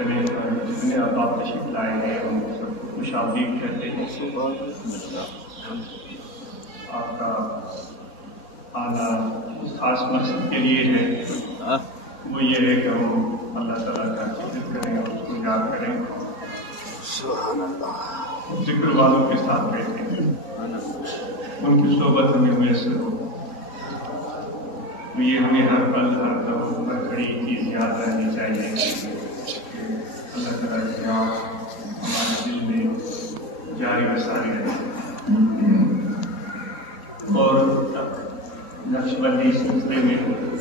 کریں. جتنے آپ تشریف لائے ہیں ہم سب کو خوش آمدید کہتے ہیں. آپ کا آنا اس خاص مقصد کے لیے ہے، وہ یہ ہے کہ ہم اللہ تعالیٰ کا ذکر کریں اور اس کو یاد کریں. ذکر والوں کے ساتھ بیٹھیں، ان کی صحبت ہمیں میسر ہو. تو یہ ہمیں ہر پل ہر دم ہر گھڑی چیز یاد رہنی چاہیے کہ اللہ تعالیٰ کی یاد ہمارے دل میں جاری و ساری رہے. اور نقش بندی سلسلے میں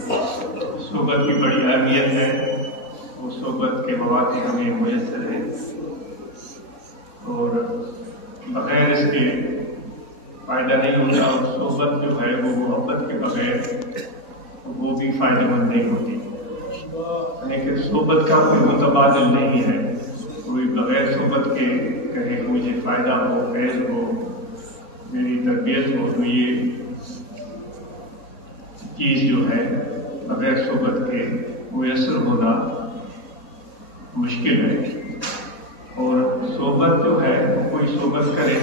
صحبت کی بڑی اہمیت ہے. وہ صحبت کے مواقع ہمیں میسر ہیں اور بغیر اس کے فائدہ نہیں ہوتا. اور صحبت جو ہے وہ محبت کے بغیر وہ بھی فائدہ مند نہیں ہوتی. لیکن صحبت کا کوئی متبادل نہیں ہے. کوئی بغیر صحبت کے کہے کہ مجھے فائدہ ہو، فیض ہو، میری تربیت ہو، تو یہ چیز جو ہے بغیر صحبت کے میسر ہونا مشکل ہے. اور صحبت جو ہے کوئی صحبت کرے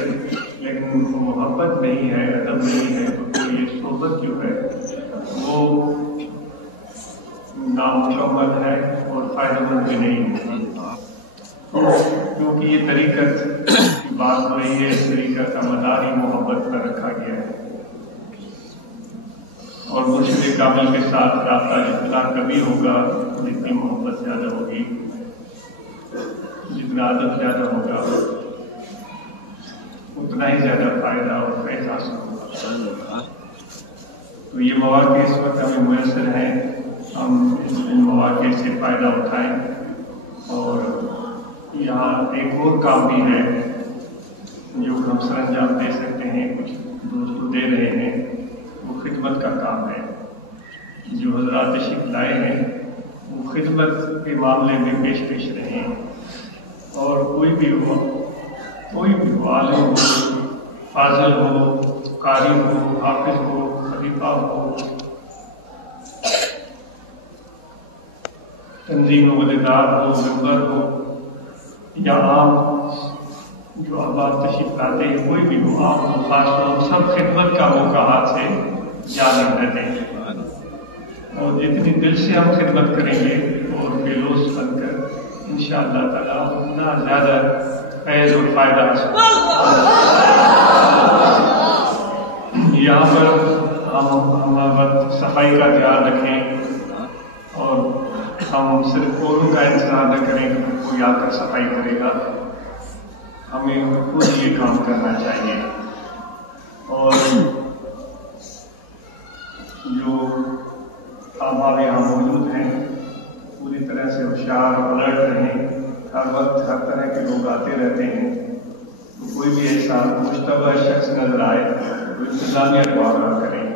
لیکن محبت نہیں ہے، ادب نہیں ہے، تو یہ صحبت جو ہے وہ نامکمل ہے اور فائدہ مند بھی نہیں ہے. کیونکہ یہ طریقت کی بات ہو رہی ہے، اس طریقت کا مدار ہی محبت پر رکھا گیا ہے. اور مرشد کامل کے ساتھ رابطہ جتنا کبھی ہوگا جتنی محبت زیادہ ہوگی، جتنا ادب زیادہ ہوگا اتنا ہی زیادہ فائدہ اور فیض حاصل ہوگا. تو یہ مواقع اس وقت ہمیں میسر ہیں، ہم ان مواقع سے فائدہ اٹھائیں. اور یہاں ایک اور کام بھی ہے جو ہم سر انجام دے سکتے ہیں، کچھ دوست دے رہے ہیں. وہ خدمت کا کام ہے. جو حضرات تشریف لائے ہیں وہ خدمت کے معاملے میں پیش رہیں. اور کوئی بھی ہو عالم ہو، فاضل ہو، قاری ہو، حافظ ہو، خلیفہ ہو، تنظیم عہدیدار ہو، ممبر ہو، یا عام جو احباب تشریف لاتے ہیں، کوئی بھی ہو، عام ہو خاص ہو، سب خدمت کا موقع ہاتھ سے جانب رہتے ہیں. اور جتنی دل سے ہم خدمت کریں گے اور بے لوث بن کر انشاءاللہ تعالیٰ اتنا زیادہ فیض اور فائدہ حاصل. یہاں پر ہم وقت صفائی کا دھیان رکھیں اور ہم صرف اوروں کا انتظار نہ کریں کہ کوئی آ کر صفائی کرے گا. ہمیں خود یہ کام کرنا چاہیے. اور جو احباب یہاں موجود ہیں پوری طرح سے ہوشیار الرٹ رہیں. ہر وقت ہر طرح کے لوگ آتے رہتے ہیں. تو کوئی بھی ایسا مشتبہ شخص نظر آئے تو انتظامیہ کو آگاہ کریں.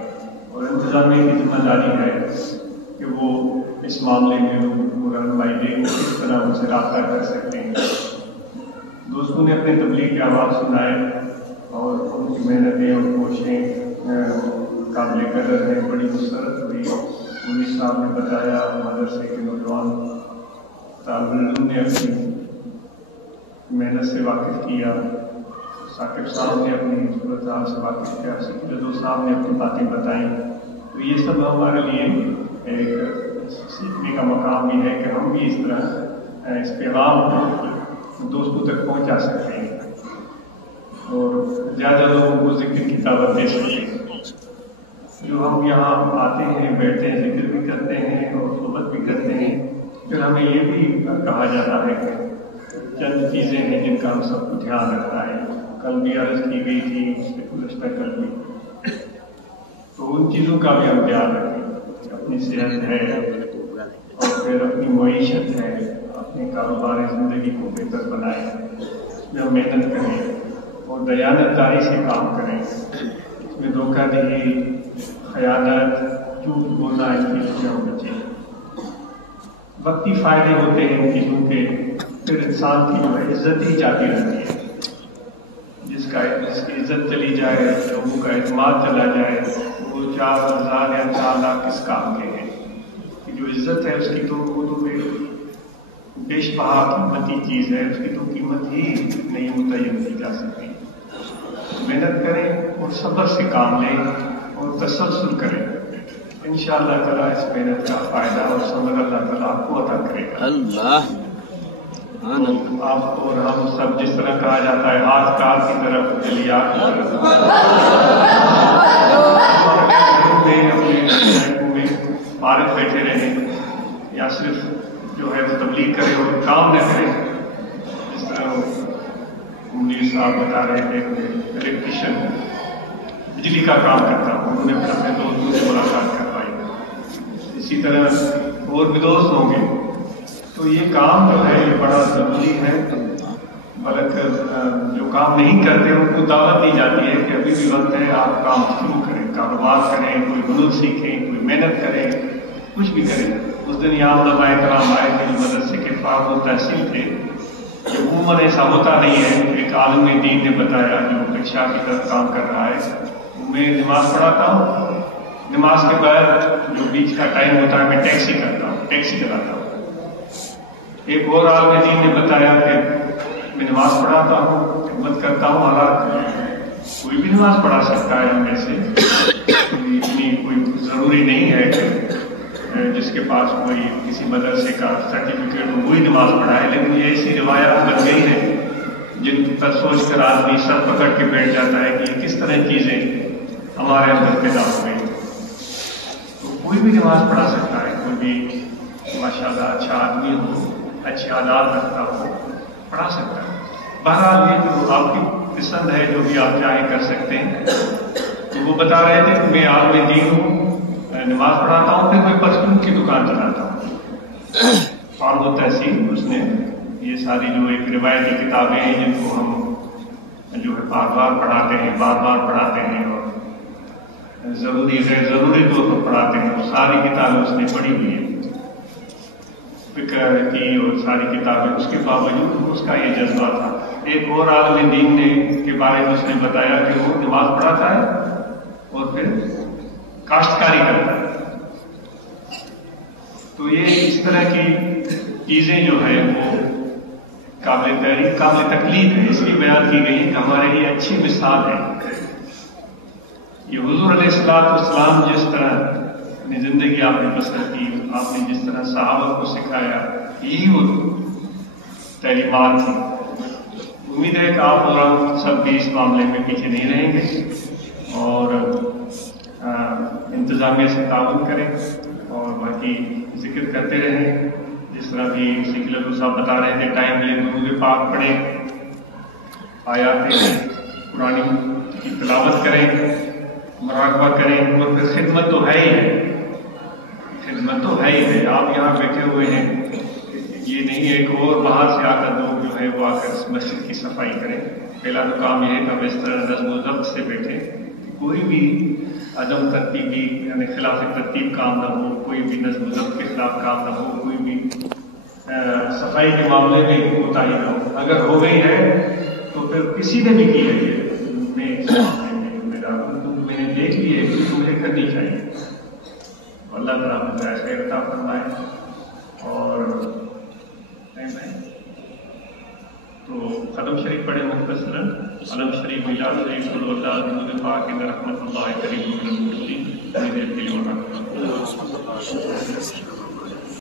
اور انتظامیہ کی ذمہ داری ہے کہ وہ اس معاملے میں رہنمائی دیں کہ کس طرح ان سے رابطہ کر سکتے ہیں. دوستوں نے اپنے تبلیغ کے آواز سنائے اور ان کی محنتیں اور کوششیں قابل قدر ہیں. بڑی مسرت ہوئی. پولیس صاحب نے بتایا، مدرسے کے نوجوان طالب علم نے اپنی محنت سے واقف کیا، ثاقب صاحب نے اپنی صورتحال سے واقف کیا، سکردو صاحب نے اپنی باتیں بتائیں. تو یہ سب ہمارے لیے ایک سیکھنے کا مقام بھی ہے کہ ہم بھی اس طرح اس پیغام دوستوں تک پہنچا سکتے ہیں اور زیادہ لوگوں کو ذکر کی دعوت دے سکتے ہیں. جو ہم یہاں آتے ہیں، بیٹھتے ہیں، ذکر بھی کرتے ہیں اور صحبت بھی کرتے ہیں، پھر ہمیں یہ بھی کہا جاتا ہے کہ چند چیزیں ہیں جن کا ہم سب کو دھیان رکھنا ہے. کل بھی عرض کی گئی تھی، گزشتہ کل بھی. تو ان چیزوں کا بھی ہم دھیان رکھیں. اپنی صحت ہے اور پھر اپنی معیشت ہے، اپنی کاروباری زندگی کو بہتر بنائیں. اس میں ہم محنت کریں اور دیانت داری سے کام کریں. اس میں دھوکہ دہی، خیانت، جھوٹ بولنا، ان چیزوں سے ہم بچیں. وقتی فائدے ہوتے ہیں ان چیزوں کے، پھر انسان کی جو ہے عزت ہی جاتی رہتی ہے. جس کی عزت چلی جائے، لوگوں کا اعتماد چلا جائے، وہ 4,000 یا 4 لاکھ کس کام کے ہیں. جو عزت ہے اس کی تو وہ تو پیش بہا قیمتی چیز ہے، اس کی تو قیمت ہی نہیں متعین کی جا سکتی۔ محنت کریں اور صبر سے کام لیں اور تسلسل کریں، انشاءاللہ تعالیٰ اس محنت کا فائدہ اور صبر اللہ تعالیٰ آپ کو عطا کرے گا۔ اللہ آپ کو اور ہم سب جس طرح کہا جاتا ہے ہاتھ کار کی طرف چلیے، آپ کی طرف اپنے فارغ بیٹھے رہیں یا صرف جو ہے وہ تبلیغ کرے اور کام نہ کرے۔ جس طرح منیر صاحب بتا رہے تھے، الیکٹریشین بجلی کا کام کرتا ہوں، انہوں نے اپنے دوستوں سے ملاقات کروائی، اسی طرح اور بھی دوست ہوں گے۔ تو یہ کام جو ہے یہ بڑا ضروری ہے، بلکہ جو کام نہیں کرتے ان کو دعوت دی جاتی ہے کہ ابھی بھی وقت ہے، آپ کام شروع کریں، کاروبار کریں، کوئی ہنر سیکھیں، کوئی محنت کریں، کچھ بھی کریں۔ اس دن یہاں علماء کرام آئے تھے، مدرسے کے فارغ التحصیل تھے، کہ عموماً ایسا ہوتا نہیں ہے۔ ایک عالم دین نے بتایا جو رکشا کی طرف کام کر رہا ہے، میں نماز پڑھاتا ہوں، نماز کے بعد جو بیچ کا ٹائم ہوتا ہے میں ٹیکسی کرتا ہوں، ٹیکسی چلاتا ہوں۔ ایک اور عالم دین نے بتایا کہ میں نماز پڑھاتا ہوں، خدمت کرتا ہوں، حالات کوئی بھی نماز پڑھا سکتا ہے ان میں سے، اتنی کوئی ضروری نہیں ہے کہ جس کے پاس کوئی کسی مدرسے کا سرٹیفکیٹ ہو وہی نماز پڑھائے۔ لیکن یہ ایسی روایات بن گئی ہے جن پر سوچ کر آدمی سر پکڑ کے بیٹھ جاتا ہے کہ کس طرح چیزیں ہمارے اندر پیدا ہو گئی۔ تو کوئی بھی نماز پڑھا سکتا ہے، کوئی بھی ماشاءاللہ اچھا آدمی ہو، اچھے عادات رکھتا ہو، پڑھا سکتا ہے۔ بہرحال یہ جو آپ کی پسند ہے، جو بھی آپ چاہیں کر سکتے ہیں۔ تو وہ بتا رہے تھے کہ میں عالم دین ہوں، نماز پڑھاتا ہوں، پھر میں پرفیوم کی دکان چلاتا ہوں۔ فارغ التحصیل اس نے یہ ساری جو ایک روایتی کتابیں ہیں جن کو ہم جو ہے بار بار پڑھاتے ہیں، بار بار پڑھاتے ہیں اور ضروری غیر ضروری طور پر پڑھاتے ہیں، وہ ساری کتابیں اس نے پڑھی ہوئی ہیں، فکر کی اور ساری کتابیں۔ اس کے باوجود اس کا یہ جذبہ تھا۔ ایک اور عالم دین نے کے بارے میں اس نے بتایا کہ وہ نماز پڑھاتا ہے اور پھر کاشتکاری کرتا ہے۔ تو یہ اس طرح کی چیزیں جو ہے وہ قابل تقلید ہے، اس لیے بیان کی گئی کہ ہمارے لیے اچھی مثال ہے۔ یہ حضور علیہ السلام جس طرح اپنی زندگی آپ نے بسر کی، آپ نے جس طرح صحابہ کو سکھایا، یہی وہ تعلیمات تھی۔ امید ہے کہ آپ اور ہم سب بھی اس معاملے میں پیچھے نہیں رہیں گے اور انتظامیہ سے تعاون کریں اور باقی ذکر کرتے رہیں۔ جس طرح بھی سیکولر صاحب بتا رہے تھے، ٹائم لیں، درود پاک پڑھیں، آیات قرآن کی تلاوت کریں، مراقبہ کریں، اور پھر خدمت تو ہے ہی ہے، خدمت تو ہے ہی ہے۔ آپ یہاں بیٹھے ہوئے ہیں، یہ نہیں ہے کہ اور باہر سے آ کر لوگ جو ہے وہ آ کر مسجد کی صفائی کریں۔ پہلا تو کام یہ ہے کہ ہم اس طرح نظم و ضبط سے بیٹھیں، کوئی بھی عدم ترتیبی یعنی خلاف ترتیب کام نہ ہو، کوئی بھی نظم و ضبط کے خلاف کام نہ ہو، کوئی بھی صفائی کے معاملے میں کوتاہی نہ ہو۔ اگر ہو گئی ہے تو پھر کسی نے بھی کی ہے، میں نے دیکھ لی ہے کہ تمہیں کرنی چاہیے۔ اللہ تعالیٰ مجھے خیر عطا فرمائے۔ اور تو ختم شریف پڑھے مختصراً، علم شریف، میلاد شریف، صلی اللہ علیہ وسلم پاک رحمۃ اللہ کریم۔